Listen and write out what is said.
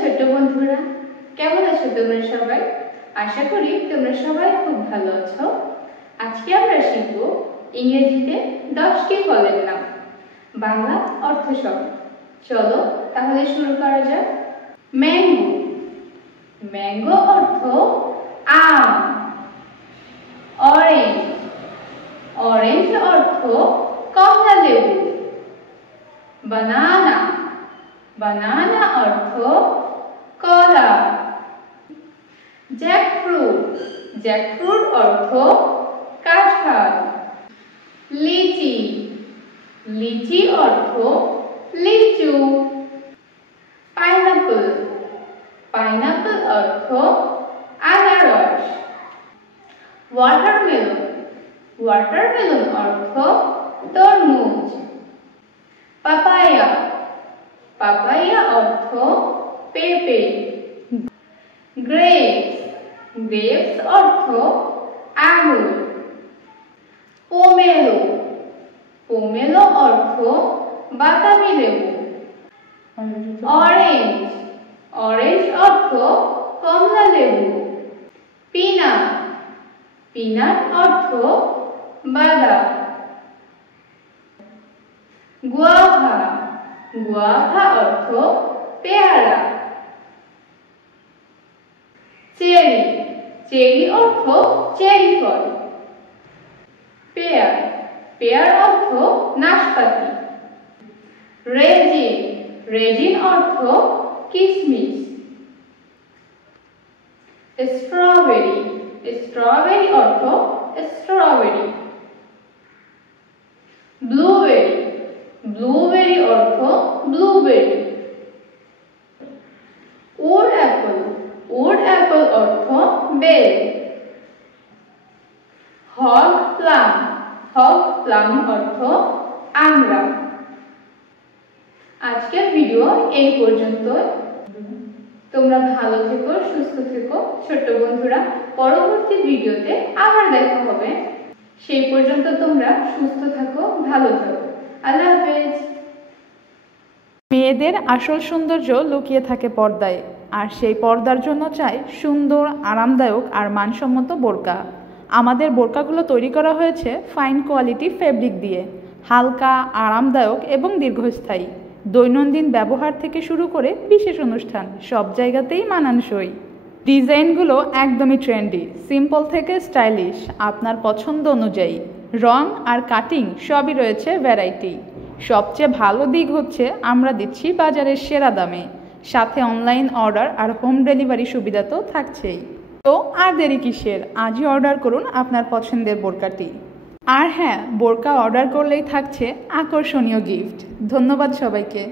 ছোট বন্ধুরা, কেমন আছো তোমরা সবাই? আশা করি তোমরা সবাই খুব ভালো আছো। আজকে আমরা শিখব ইংরেজিতে 10টি ফলের নাম, বাংলা অর্থ সহ। চলো তাহলে শুরু করা যাক। ম্যাঙ্গো। ম্যাঙ্গো অর্থ আম। অরেঞ্জ। অরেঞ্জ অর্থ কমলা লেবু। বানানা। বানানা অর্থ কলা। জ্যাকফ্রুট। জ্যাকফ্রুট অর্থ কাঁঠাল। লিচি। লিচি অর্থ লিচু। পাইনাপল। পাইনাপল অর্থ আনারস। ওয়াটারমেলন। ওয়াটারমেলন অর্থ তরমুজ। পাপায়া। পাপায়া অর্থ পেঁপে। গ্রেপস। গ্রেপস অর্থ আঙুর। পোমেলো। পোমেলো অর্থ বাতাবি লেবু। অরেঞ্জ। অরেঞ্জ অর্থ কমলা লেবু। পিনাট। পিনাট অর্থ বাদাম। গুয়াভা। গুয়াভা অর্থ পেয়ারা। চেরি। চেরি অর্থ চেরি ফল। পেয়ার। পেয়ার অর্থ নাশপাতি। রেজিন। রেজিন অর্থ কিশমিশ। স্ট্রবেরি। স্ট্রবেরি অর্থ স্ট্রবেরি। ব্লুবেরি। ব্লুবেরি অর্থ blueberry. Wood apple. Wood apple অর্থ বেল। Hog plum. হগ প্লাম অর্থ আমড়া। আজকের ভিডিও এই পর্যন্ত। তোমরা ভালো থেকো, সুস্থ থেকো ছোট্ট বন্ধুরা। পরবর্তী ভিডিওতে আবার দেখা হবে। সেই পর্যন্ত তোমরা সুস্থ থাকো, ভালো থাকো। আল্লাহ হাফেজ। মেয়েদের আসল সৌন্দর্য লুকিয়ে থাকে পর্দায়, আর সেই পর্দার জন্য চাই সুন্দর, আরামদায়ক আর মানসম্মত বোরকা। আমাদের বোরকাগুলো তৈরি করা হয়েছে ফাইন কোয়ালিটি ফেব্রিক দিয়ে, হালকা, আরামদায়ক এবং দীর্ঘস্থায়ী। দৈনন্দিন ব্যবহার থেকে শুরু করে বিশেষ অনুষ্ঠান সব জায়গাতেই মানানসই। ডিজাইনগুলো একদমই ট্রেন্ডি, সিম্পল থেকে স্টাইলিশ, আপনার পছন্দ অনুযায়ী। রং আর কাটিং সবই রয়েছে ভ্যারাইটি। সবচেয়ে ভালো দিক হচ্ছে আমরা দিচ্ছি বাজারের সেরা দামে, সাথে অনলাইন অর্ডার আর হোম ডেলিভারি সুবিধা তো থাকছেই। তো আর দেরি কিসের, আজই অর্ডার করুন আপনার পছন্দের বোরকাটি। আর হ্যাঁ, বোরকা অর্ডার করলেই থাকছে আকর্ষণীয় গিফট। ধন্যবাদ সবাইকে।